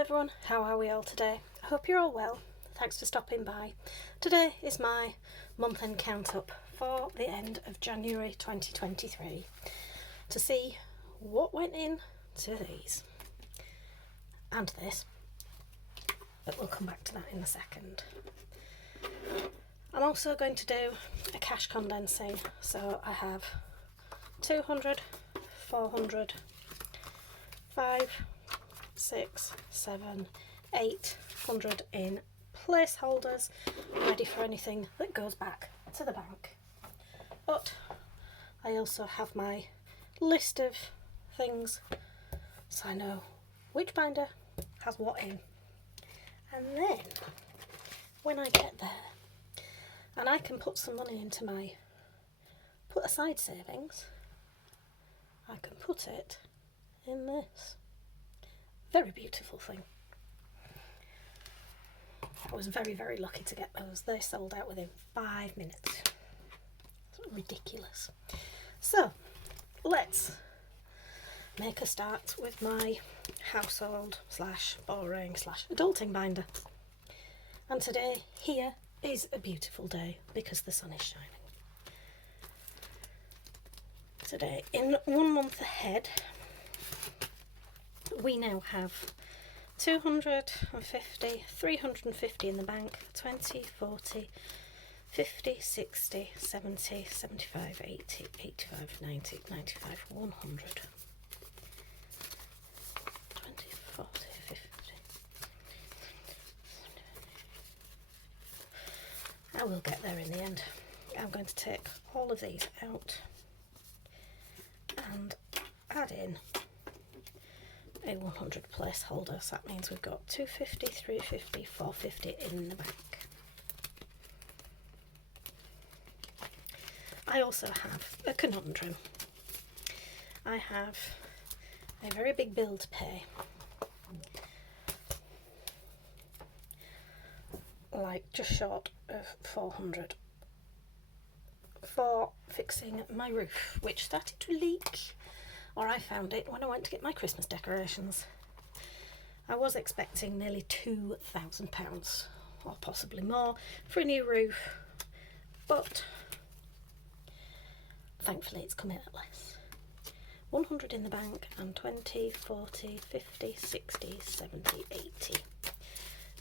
everyone, how are we all today? I hope you're all well. Thanks for stopping by. Today is my month-end count-up for the end of January 2023 to see what went in to these and this, but we'll come back to that in a second. I'm also going to do a cash condensing, so I have 200, 400, 5, 6, 7, 800 in placeholders, ready for anything that goes back to the bank. But I also have my list of things so I know which binder has what in. And then when I get there and I can put some money into my put aside savings, I can put it in this very beautiful thing. I was very, very lucky to get those. They sold out within 5 minutes. It's ridiculous. So let's make a start with my household / boring / adulting binder. And today here is a beautiful day because the sun is shining. Today, in 1 month ahead, we now have 250, 350 in the bank, 20, 40, 50, 60, 70, 75, 80, 85, 90, 95, 100. 20, 40, 50. I will get there in the end. I'm going to take all of these out and add in a 100 placeholder, so that means we've got 250, 350, 450 in the bank. I also have a conundrum. I have a very big bill to pay, like just short of 400, for fixing my roof, which started to leak. Or I found it when I went to get my Christmas decorations. I was expecting nearly £2,000 or possibly more for a new roof, but thankfully it's come in at less. 100 in the bank and 20, 40, 50, 60, 70, 80.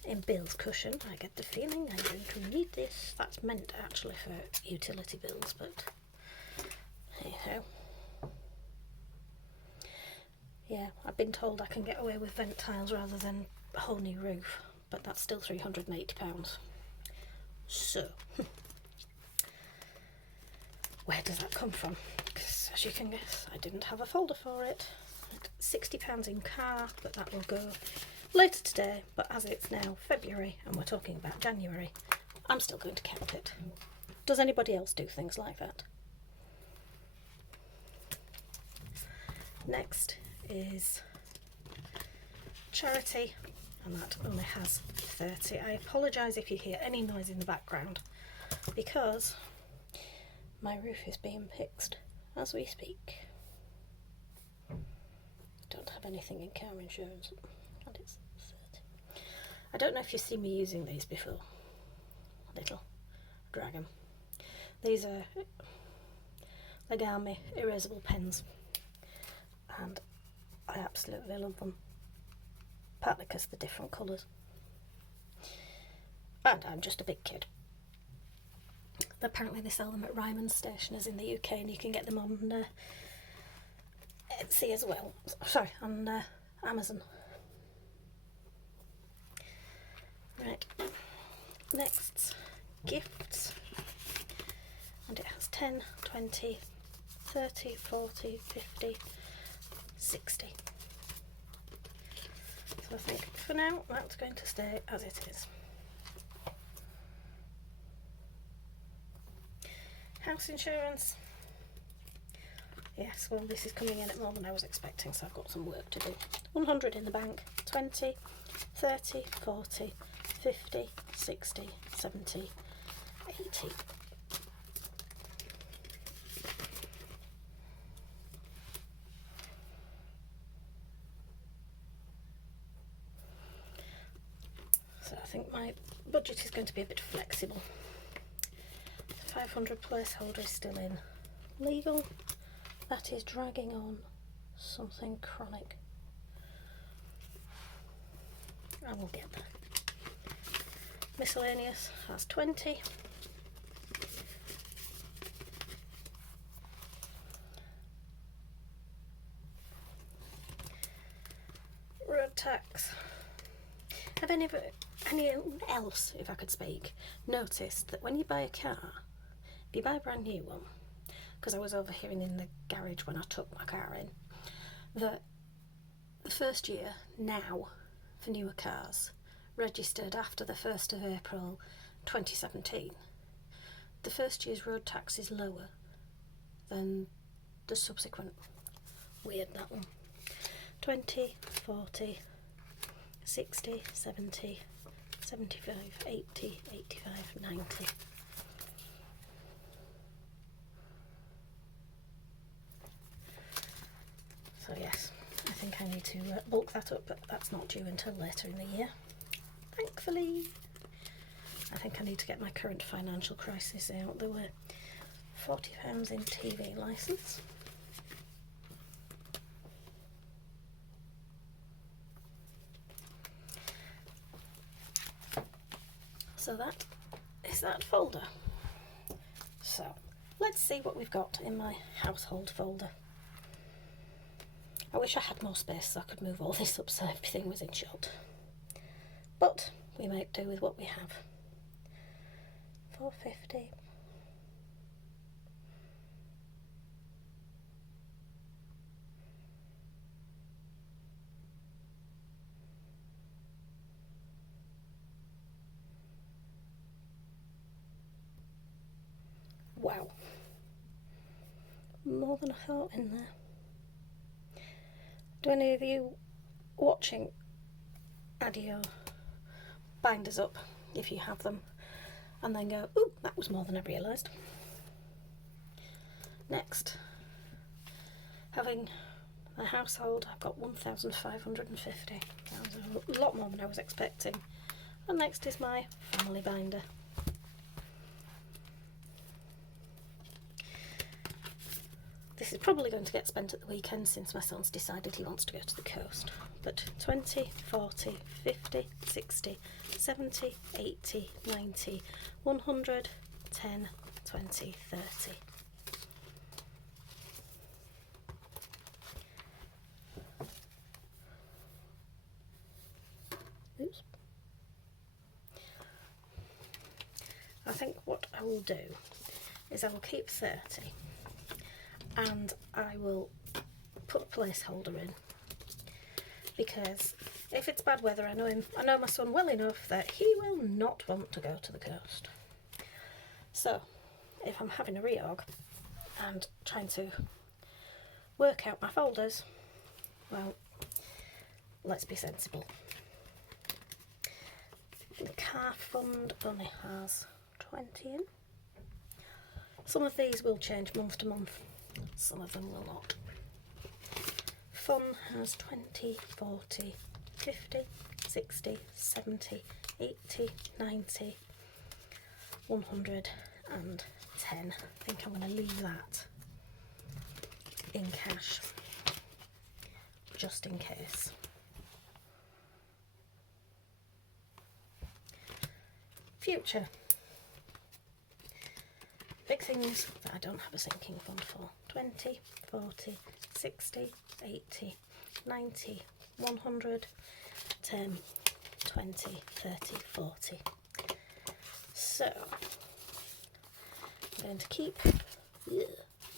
In Bill's cushion, I get the feeling I'm going to need this. That's meant actually for utility bills, but hey ho. Yeah, I've been told I can get away with vent tiles rather than a whole new roof, but that's still £380. So, where does that come from? Because as you can guess, I didn't have a folder for it. £60 in car, but that will go later today. But as it's now February and we're talking about January, I'm still going to count it. Does anybody else do things like that? Next is charity, and that only has 30. I apologise if you hear any noise in the background because my roof is being fixed as we speak. Don't have anything in car insurance, and it's 30. I don't know if you've seen me using these before. Little dragon. These are Legami erasable pens, and I absolutely love them, partly because they're different colours, and I'm just a big kid. Apparently they sell them at Ryman's stationers in the UK, and you can get them on Etsy as well. Sorry, on Amazon. Right, next, gifts, and it has 10, 20, 30, 40, 50, 60. So I think for now that's going to stay as it is. House insurance. Yes, well, this is coming in at more than I was expecting, so I've got some work to do. 100 in the bank, 20, 30, 40, 50, 60, 70, 80. think my budget is going to be a bit flexible. 500 placeholder is still in. Legal, that is dragging on something chronic. I will get there. Miscellaneous has 20. Road tax. Have anyone else, if I could speak, noticed that when you buy a car, if you buy a brand new one, because I was overhearing in the garage when I took my car in, that the first year now for newer cars registered after the 1st of April 2017, the first year's road tax is lower than the subsequent. Weird, that one. 20, 40, 60, 70, 75, 80, 85, 90. So yes, I think I need to bulk that up, but that's not due until later in the year, thankfully. I think I need to get my current financial crisis out. There were £40 in TV licence. So that is that folder. So let's see what we've got in my household folder. I wish I had more space so I could move all this up so everything was in shot. But we make do with what we have. 450. Wow. More than I thought in there. Do any of you watching add your binders up, if you have them, and then go, ooh, that was more than I realised? Next, having a household, I've got 1,550. That was a lot more than I was expecting. And next is my family binder. This is probably going to get spent at the weekend since my son's decided he wants to go to the coast. But 20, 40, 50, 60, 70, 80, 90, 100, 10, 20, 30. Oops. I think what I will do is I will keep 30. And I will put a placeholder in, because if it's bad weather, I know my son well enough that he will not want to go to the coast. So if I'm having a reorg and trying to work out my folders, well, let's be sensible. The car fund only has 20 in. Some of these will change month to month. Some of them will not. Fun has 20, 40, 50, 60, 70, 80, 90, 100 and 10. I think I'm going to leave that in cash, just in case. Future. Big things that I don't have a sinking fund for. 20, 40, 60, 80, 90, 100, 10, 20, 30, 40. So, I'm going to keep,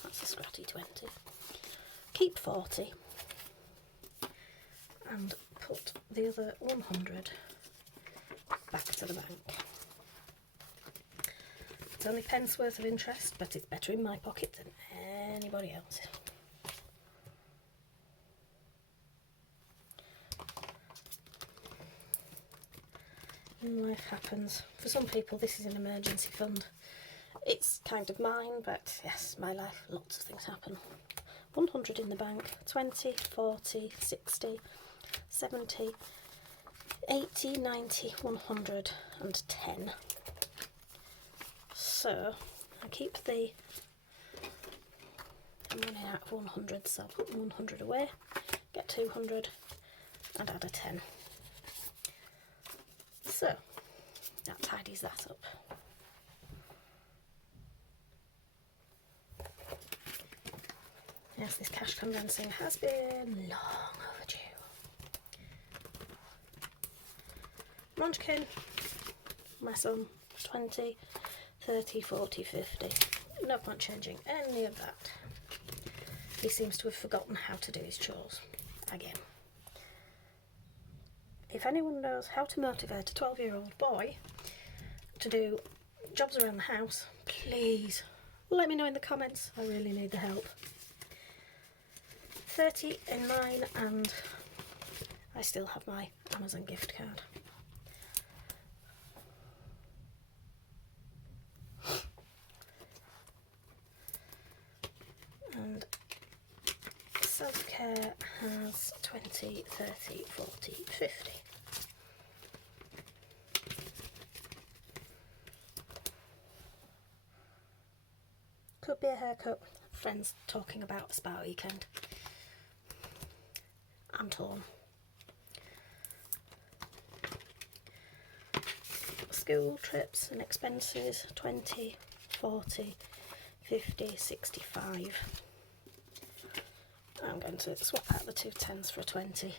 that's a scratty 20, keep 40 and put the other 100 back to the bank. It's only pence worth of interest, but it's better in my pocket than anybody else. Life happens. For some people this is an emergency fund. It's kind of mine, but yes, my life, lots of things happen. 100 in the bank, 20, 40, 60, 70, 80, 90, 100 and 10. So I keep I'm running out of 100, so I'll put 100 away, get 200 and add a 10. So that tidies that up. Yes, this cash condensing has been long overdue. Munchkin, my son, 20, 30, 40, 50. No point changing any of that. He seems to have forgotten how to do his chores again. If anyone knows how to motivate a 12-year-old boy to do jobs around the house, please let me know in the comments. I really need the help. 30 in mine, and I still have my Amazon gift card. And self-care has 20, 30, 40, 50. Could be a haircut. Friends talking about a spa weekend. I'm torn. School trips and expenses, 20, 40, 50, 65. I'm going to swap out the 2 10s for a 20.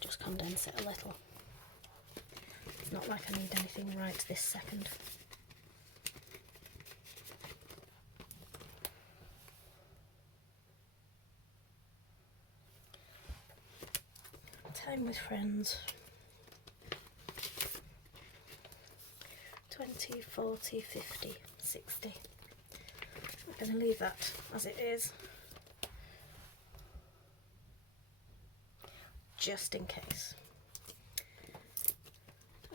Just condense it a little. It's not like I need anything right this second. Time with friends. 20, 40, 50, 60. I'm going to leave that as it is, just in case.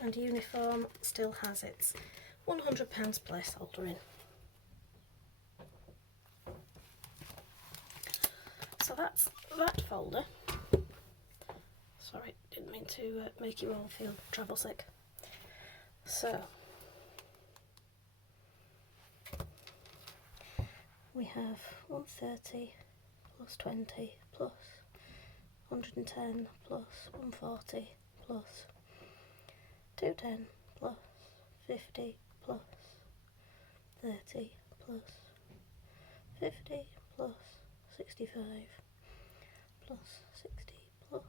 And uniform still has its £100 placeholder in. So that's that folder. Sorry, didn't mean to make you all feel travel sick. So we have 130 plus 20 plus 110 plus 140 plus 210 plus 50 plus 30 plus 50 plus 65 plus 60 plus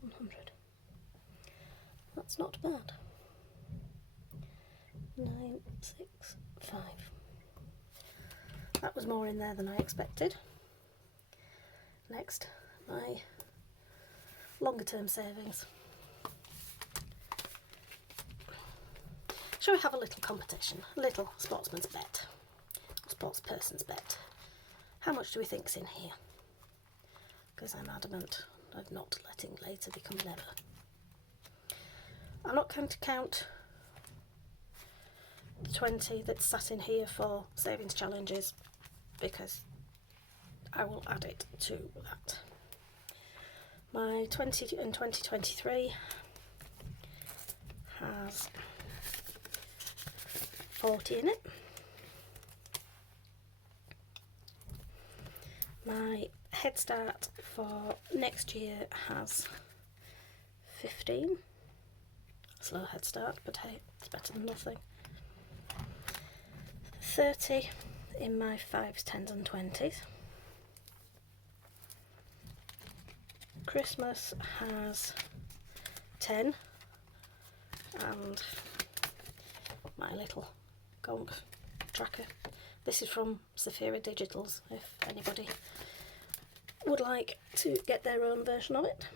100. That's not bad. 965. That was more in there than I expected. Next, my longer term savings. Shall we have a little competition? A little sportsman's bet. Sportsperson's bet. How much do we think's in here? Because I'm adamant of not letting later become never. I'm not going to count the 20 that's sat in here for savings challenges, because I will add it to that. My 20 in 2023 has 40 in it. My head start for next year has 15. Slow head start, but hey, it's better than nothing. 30 in my 5s, 10s and 20s. Christmas has 10, and my little gonk tracker. This is from Saphira Digitals, if anybody would like to get their own version of it.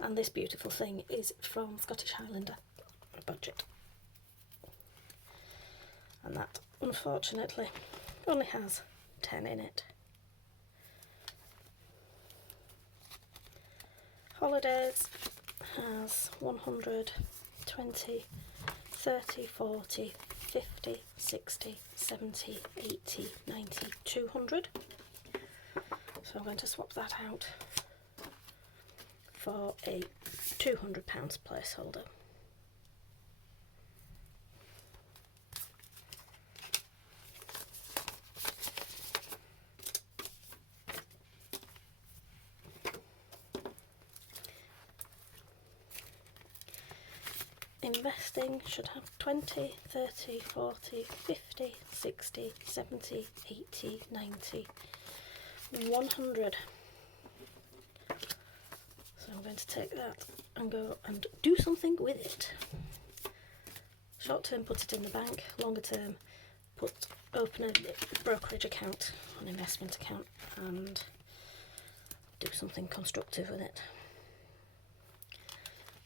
And this beautiful thing is from Scottish Highlander budget. And that, unfortunately, only has 10 in it. Holidays has 100, 20, 30, 40, 50, 60, 70, 80, 90, 200. So I'm going to swap that out for a £200 placeholder. Investing should have 20, 30, 40, 50, 60, 70, 80, 90, 100. So I'm going to take that and go and do something with it. Short term, put it in the bank. Longer term, open a brokerage account, an investment account, and do something constructive with it.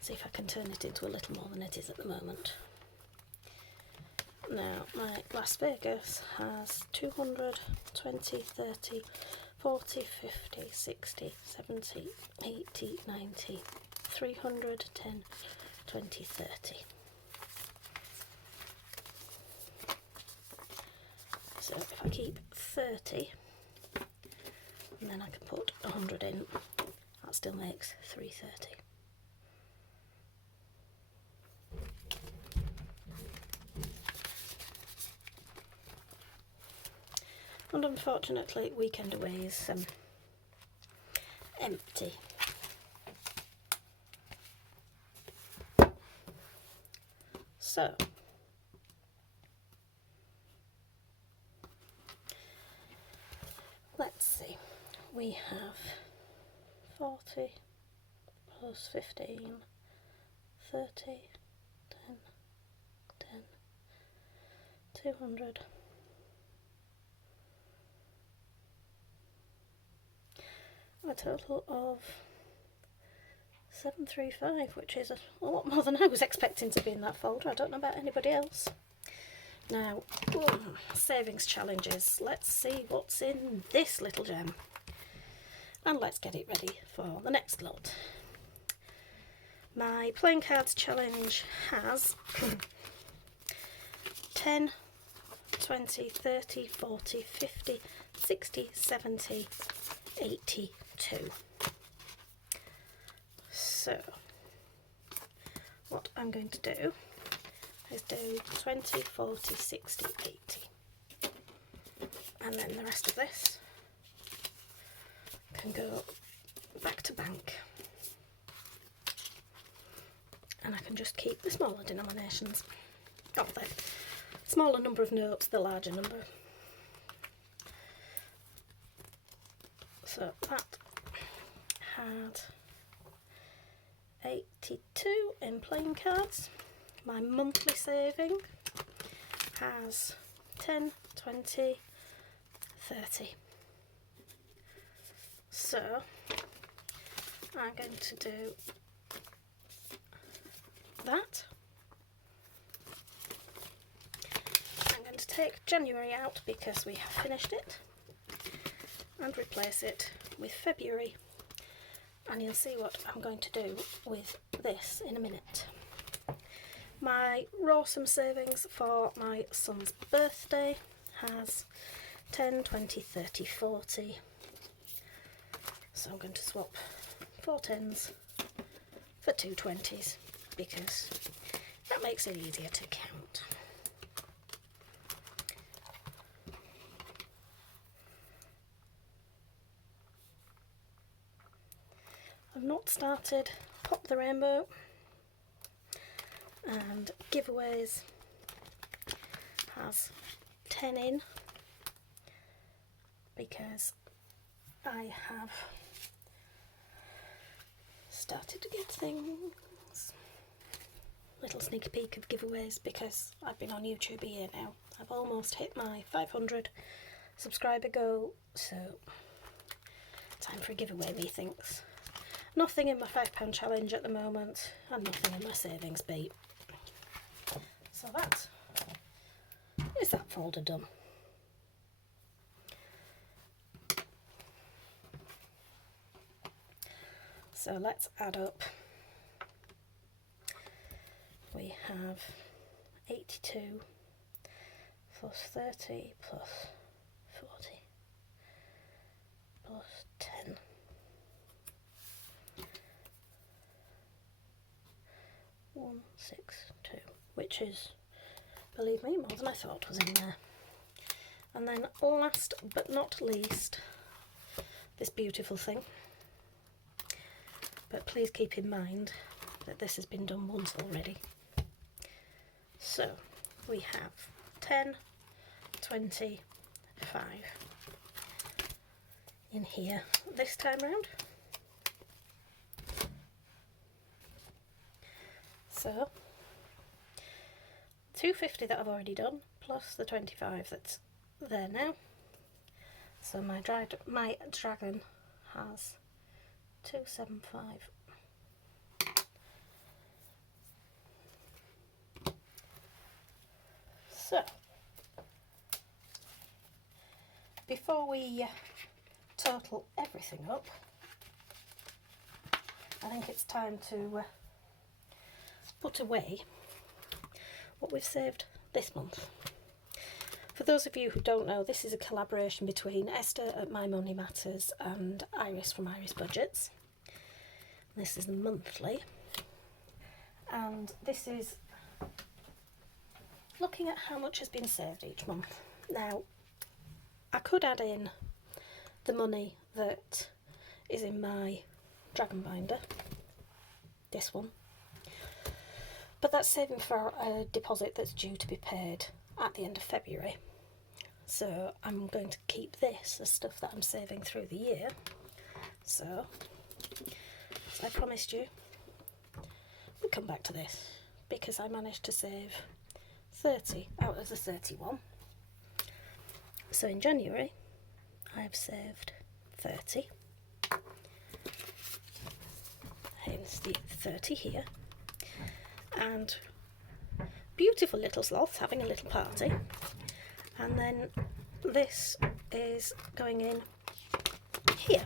See if I can turn it into a little more than it is at the moment. Now, my Las Vegas has 200, 20, 30, 40, 50, 60, 70, 80, 90, 300, 10, 20, 30. So if I keep 30, and then I can put 100 in, that still makes 330. And unfortunately, weekend away is empty. So, let's see. We have 40 plus 15, 30, 10, 10, 200. A total of 735, which is a lot more than I was expecting to be in that folder. I don't know about anybody else. Now, savings challenges. Let's see what's in this little gem. And let's get it ready for the next lot. My playing cards challenge has 10, 20, 30, 40, 50, 60, 70, 82. So what I'm going to do is do 20, 40, 60, 80, and then the rest of this can go back to bank, and I can just keep the smaller denominations, not the smaller number of notes, the larger number. So that had 82 in playing cards. My monthly saving has 10, 20, 30. So I'm going to do that. I'm going to take January out because we have finished it, and replace it with February, and you'll see what I'm going to do with this in a minute. My Rawsome savings for my son's birthday has 10, 20, 30, 40. So I'm going to swap 4 10s for 2 20s because that makes it easier to count. I've not started Pop the Rainbow, and giveaways has 10 in because I have started to get things, little sneak peek of giveaways, because I've been on YouTube a year now. I've almost hit my 500 subscriber goal, so time for a giveaway, methinks. Nothing in my £5 challenge at the moment, and nothing in my savings beat. So that is that folder done. So let's add up. We have 82 plus 30 plus 40 plus 10 162, which is, believe me, more than I thought was in there. And then last but not least, this beautiful thing. But please keep in mind that this has been done once already. So we have 10, 20, 5 in here this time round. So 250 that I've already done, plus the 25 that's there now. So my dragon has 275. So before we total everything up, I think it's time to put away what we've saved this month. For those of you who don't know, this is a collaboration between Esther at My Money Matters and Iris from Iris Budgets. This is the monthly, and this is looking at how much has been saved each month. Now, I could add in the money that is in my dragon binder, this one, but that's saving for a deposit that's due to be paid at the end of February. So I'm going to keep this as stuff that I'm saving through the year. So, as I promised you, we'll come back to this because I managed to save 30 out of the 31. So in January, I've saved 30. Hence the 30 here. And beautiful little sloths having a little party. And then this is going in here.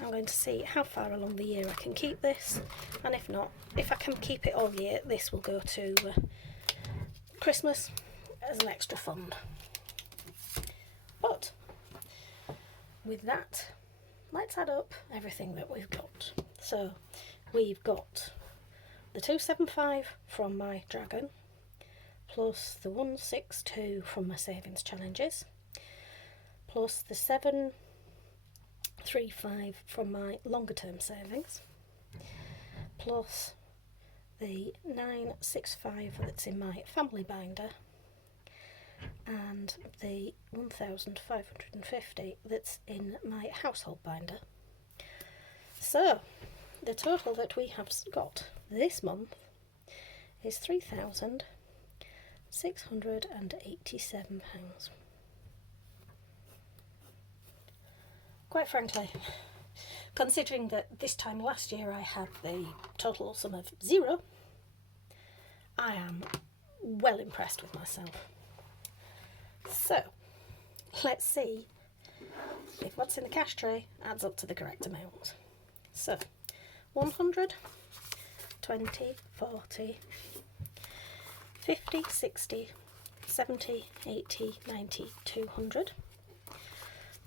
I'm going to see how far along the year I can keep this, and if not, if I can keep it all year, this will go to Christmas as an extra fund. But with that, let's add up everything that we've got. So we've got the 275 from my dragon, plus the 162 from my savings challenges, plus the 735 from my longer term savings, plus the 965 that's in my family binder, and the 1550 that's in my household binder. So the total that we have got this month is £3,687. Quite frankly, considering that this time last year I had the total sum of 0, I am well impressed with myself. So let's see if what's in the cash tray adds up to the correct amount. So 100, 20, 40, 50, 60, 70, 80, 90, 200,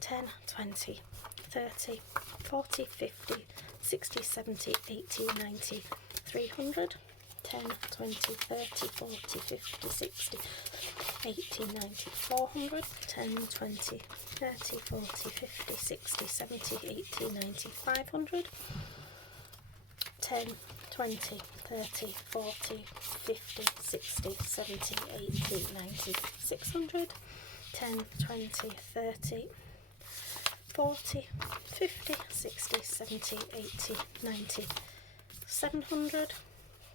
10, 20, 30, 40, 50, 60, 70, 80, 90, 300, 10, 20, 30, 40, 50, 60, 80, 90, 400, 10, 20, 30, 40, 50, 60, 70, 80, 90, 500, 10, 20, 30, 40, 50, 60, 70, 80, 90, 600, 10, 20, 30, 40, 50, 60, 70, 80, 90, 700,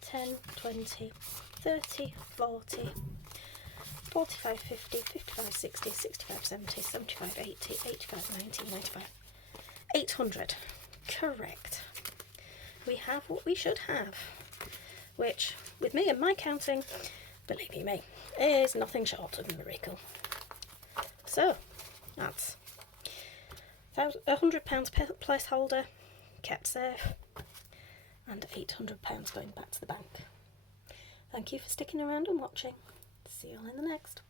10, 20, 30, 40, 45, 50, 55, 60, 65, 70, 75, 80, 85, 90, 95, 800. Correct. We have what we should have, which, with me and my counting, believe you me, is nothing short of a miracle. So, that's £100 placeholder, kept safe, and £800 going back to the bank. Thank you for sticking around and watching. See you all in the next.